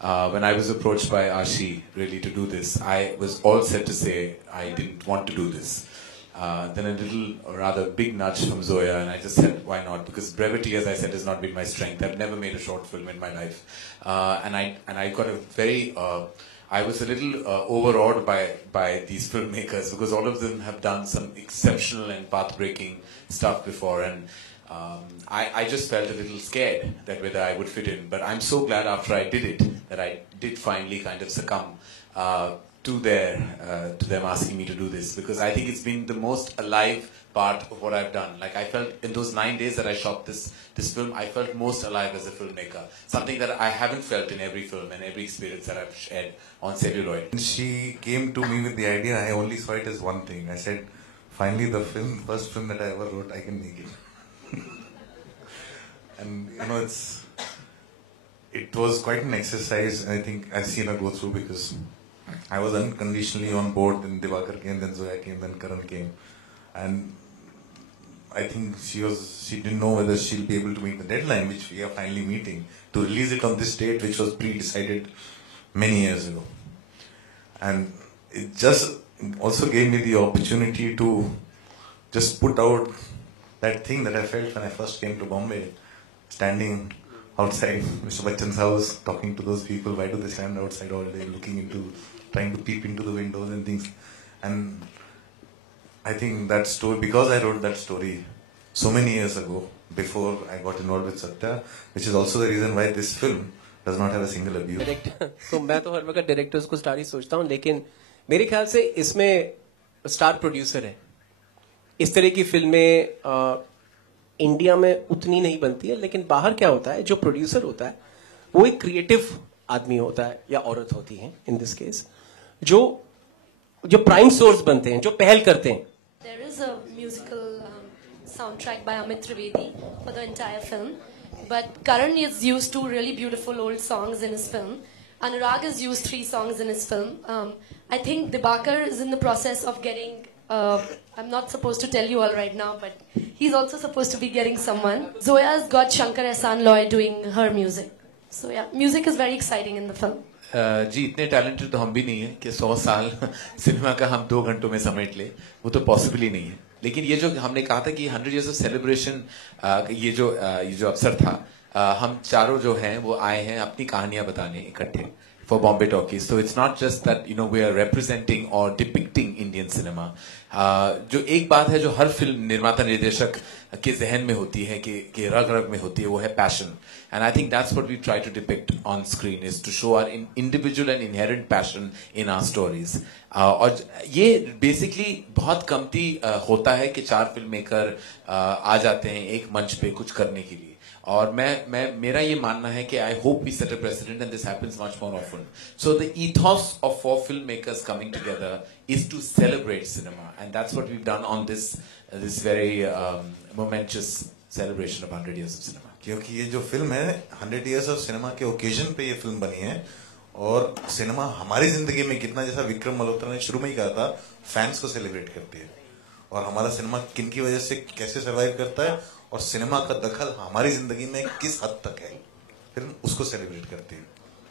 When I was approached by Ashi really to do this, I was all set to say I didn't want to do this. Then a little, or rather big nudge from Zoya, and I just said, why not? Because brevity, as I said, has not been my strength. I've never made a short film in my life. And I got a very, I was a little overawed by these filmmakers because all of them have done some exceptional and path-breaking stuff before. And I just felt a little scared that whether I would fit in. But I'm so glad after I did it that I did finally kind of succumb to them asking me to do this, because I think it's been the most alive part of what I've done. Like I felt in those 9 days that I shot this film, I felt most alive as a filmmaker. Something that I haven't felt in every film and every experience that I've shared on celluloid. When she came to me with the idea, I only saw it as one thing. I said, finally the first film that I ever wrote, I can make it. And you know, it was quite an exercise. I think I've seen her go through, because I was unconditionally on board. Then Dibakar came, then Zoya came, then Karan came, and I think she didn't know whether she'll be able to meet the deadline, which we are finally meeting, to release it on this date, which was pre-decided many years ago. And it just also gave me the opportunity to just put out that thing that I felt when I first came to Bombay, standing outside Mr. Bachchan's house, talking to those people. Why do they stand outside all day, trying to peep into the windows and things? And I think that story, because I wrote that story so many years ago, before I got involved with Satya, which is also the reason why this film does not have a single abuse. तो मैं तो हर वक्त directors को star ही सोचता हूँ, लेकिन मेरे ख्याल से इसमें स्टार प्रोड्यूसर है. इस तरह की फिल्में इंडिया में उतनी नहीं बनती है, लेकिन बाहर क्या होता है, जो प्रोड्यूसर होता है वो एक क्रिएटिव आदमी होता है या औरत होती है इन दिस केस, जो प्राइम सोर्स बनते हैं, जो पहल करते हैं. There is a musical soundtrack by Amit Trivedi for the entire film, but Karan is used 2 really beautiful old songs in his film. Anurag has used 3 songs in his film. I think Dibakar is in the process of getting, I'm not supposed to tell you all right now, but he's also supposed to be getting someone. Zoya's got Shankar Ehsaan Loy doing her music. So yeah, music is very exciting in the film. जी इतने talented तो हम भी नहीं है कि 100 साल cinema का हम 2 घंटों में समेट ले, वो तो पॉसिबल ही नहीं है. लेकिन ये जो हमने कहा था कि 100 years of celebration, ये जो अवसर था, हम चारों जो हैं वो आए हैं अपनी कहानियां बताने इकट्ठे for Bombay Talkies. So it's not just that we are representing or depicting Indian cinema. जो एक बात है जो हर फिल्म निर्माता निर्देशक के जहन में होती है कि रग रग में होती है, वो है passion. And I think that's what we try to depict on screen, is to show our individual and inherent passion in our stories. और ये basically बहुत कमती होता है कि 4 फिल्म मेकर आ जाते हैं एक मंच पे कुछ करने के लिए. और मेरा ये मानना है कि I hope we set a precedent and this happens much more often. So the ethos of 4 filmmakers coming together is to celebrate cinema, and that's what we've done on this very momentous celebration of 100 years of cinema. क्योंकि ये जो film है 100 years of cinema के occasion पे ये film बनी है, और सिनेमा हमारी जिंदगी में कितना, जैसा विक्रम मल्होत्रा ने शुरू में ही कहा था, फैंस को सेलिब्रेट करती है, और हमारा सिनेमा किन की वजह से कैसे सर्वाइव करता है, और सिनेमा का दखल हमारी जिंदगी में किस हद तक है, फिल्म उसको सेलिब्रेट करती है.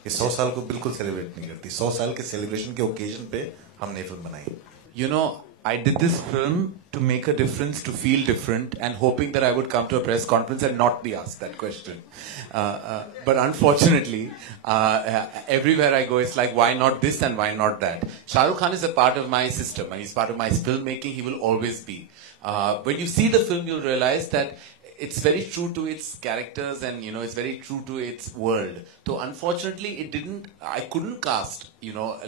ये 100 साल को बिल्कुल सेलिब्रेट नहीं करती. 100 साल के सेलिब्रेशन के ओकेजन पे हमने फिल्म बनाई. You know, I did this film to make a difference, to feel different, and hoping that I would come to a press conference and not be asked that question. But unfortunately, everywhere I go, it's like, why not this and why not that? Shah Rukh Khan is a part of my system, and he's part of my filmmaking. He will always be. When you see the film, you'll realize that it's very true to its characters, and it's very true to its world. So unfortunately, I couldn't cast,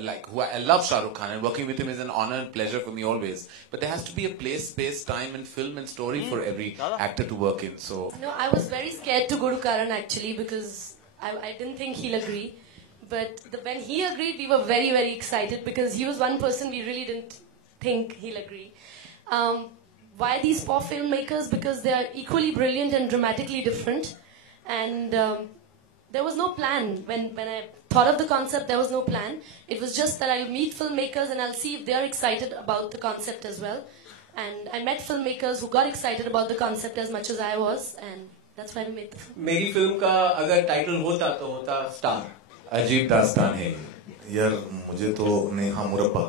like who I love Shah Rukh Khan, and working with him is an honor and pleasure for me always. But there has to be a place, space, time, and film and story for every actor to work in. So no, I was very scared to go to Karan actually, because I didn't think he'll agree. But when he agreed, we were very, very excited, because he was one person we really didn't think he'll agree. Why these 4 filmmakers? Because they are equally brilliant and dramatically different. And there was no plan. When I thought of the concept, there was no plan. It was just that I'll meet filmmakers and I'll see if they're excited about the concept as well. And I met filmmakers who got excited about the concept as much as I was. And that's why we made the film. मेरी film का अगर title होता तो होता star. अजीब दास्तान है यार मुझे तो नेहा मुरब्बा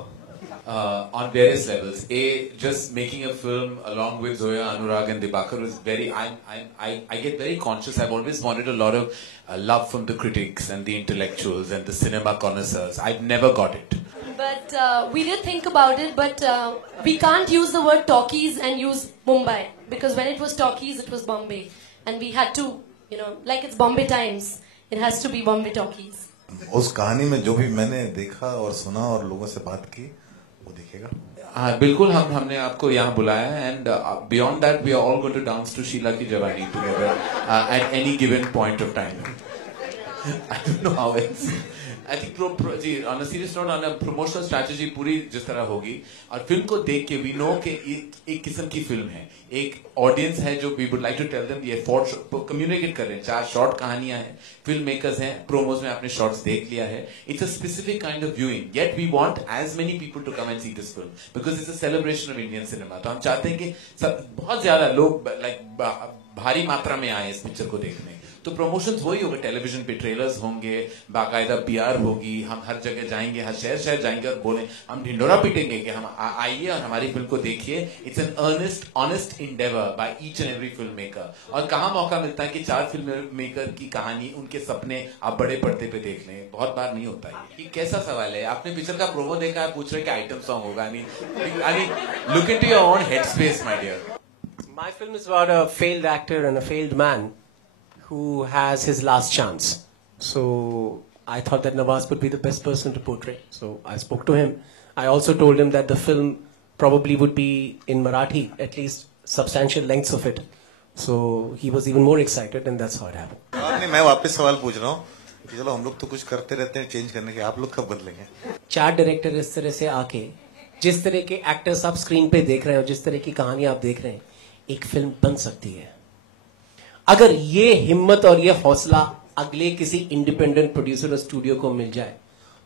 on various levels. Just making a film along with Zoya, Anurag and Dibakar was very, I get very conscious. I've always wanted a lot of love from the critics and the intellectuals and the cinema connoisseurs. I've never got it. But we did think about it, but we can't use the word talkies and use Mumbai, because when it was talkies, it was Bombay. And we had to, like it's Bombay Times, it has to be Bombay Talkies. उस कहानी में जो भी मैंने देखा और सुना और लोगों से बात की वो दिखेगा। हाँ बिल्कुल, हमने आपको यहाँ बुलाया है and beyond that we are all going to dance to Sheila की जवानी together at any given point of time. I don't know how it's, I think जी on a serious note, on a promotional strategy पूरी जिस तरह होगी और film को देख के वी नो कि एक किस्म की फिल्म है, एक ऑडियंस है जो we would like to tell them, ये कम्युनिकेट कर रहे हैं। 4 शॉर्ट कहानियां हैं, फिल्म मेकर्स हैं, प्रोमोज में आपने शॉर्ट्स देख लिया है। It's a specific kind of viewing, yet we want as many people to come and see this film because it's a celebration of Indian cinema. तो हम चाहते हैं कि बहुत ज्यादा लोग लाइक भारी मात्रा में आए इस पिक्चर को देखने। तो प्रमोशंस वही होगा, टेलीविजन पे ट्रेलर्स होंगे, बाकायदा पीआर होगी, हम हर जगह जाएंगे, हर शहर जाएंगे और बोले, हम ढिंडोरा पीटेंगे कि हम आइए और हमारी फिल्म को देखिए। It's an earnest honest endeavour by each and every filmmaker. और कहाँ मौका मिलता है कि 4 फिल्म मेकर की कहानी, उनके सपने आप बड़े पर्दे पे देख लें, बहुत बार नहीं होता है। ये कैसा सवाल है? आपने पिक्चर का प्रोमो देखा है, पूछ रहे कि आइटम सॉन्ग होगा? Look into your own head space my dear. My film is about a failed actor and a failed man who has his last chance. So I thought that Nawaz would be the best person to portray. So I spoke to him. I also told him that the film probably would be in Marathi, at least substantial lengths of it. So he was even more excited, and that's how it happened. नहीं, मैं वापस सवाल पूछ रहा हूँ कि चलो हम लोग तो कुछ करते रहते हैं चेंज करने के, आप लोग कब बदलेंगे? 4 डायरेक्टर इस तरह से आके जिस तरह के एक्टर्स आप स्क्रीन पे देख रहे हैं और जिस तरह की कहानी आप देख रहे हैं, एक फिल्म बन सकती है। अगर ये हिम्मत और ये हौसला अगले किसी इंडिपेंडेंट प्रोड्यूसर और स्टूडियो को मिल जाए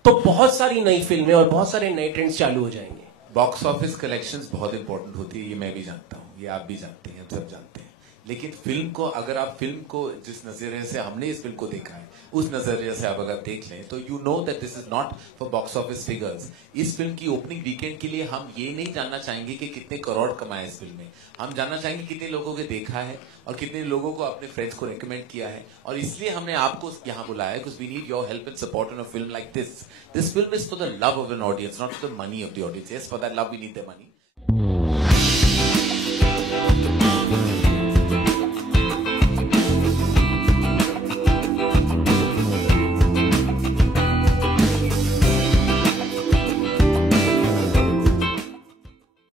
तो बहुत सारी नई फिल्में और बहुत सारे नए ट्रेंड्स चालू हो जाएंगे। बॉक्स ऑफिस कलेक्शंस बहुत इंपॉर्टेंट होती है, ये मैं भी जानता हूँ, ये आप भी जानते हैं, सब जानते हैं। लेकिन फिल्म को, अगर आप फिल्म को जिस नजरिए से हमने इस फिल्म को देखा है उस नजरिए से आप अगर देख लें तो you know that this is not for box office figures. इस फिल्म की ओपनिंग वीकेंड के लिए हम ये नहीं जानना चाहेंगे कि कितने करोड़ कमाए इस फिल्म में, हम जानना चाहेंगे कितने लोगों ने देखा है और कितने लोगों को अपने फ्रेंड्स को रिकमेंड किया है। और इसलिए हमने आपको यहाँ बुलाया because we need your help and support on a film like this. This film is for the love of an audience, not for the money of the audience. Yes, for that love we need the money.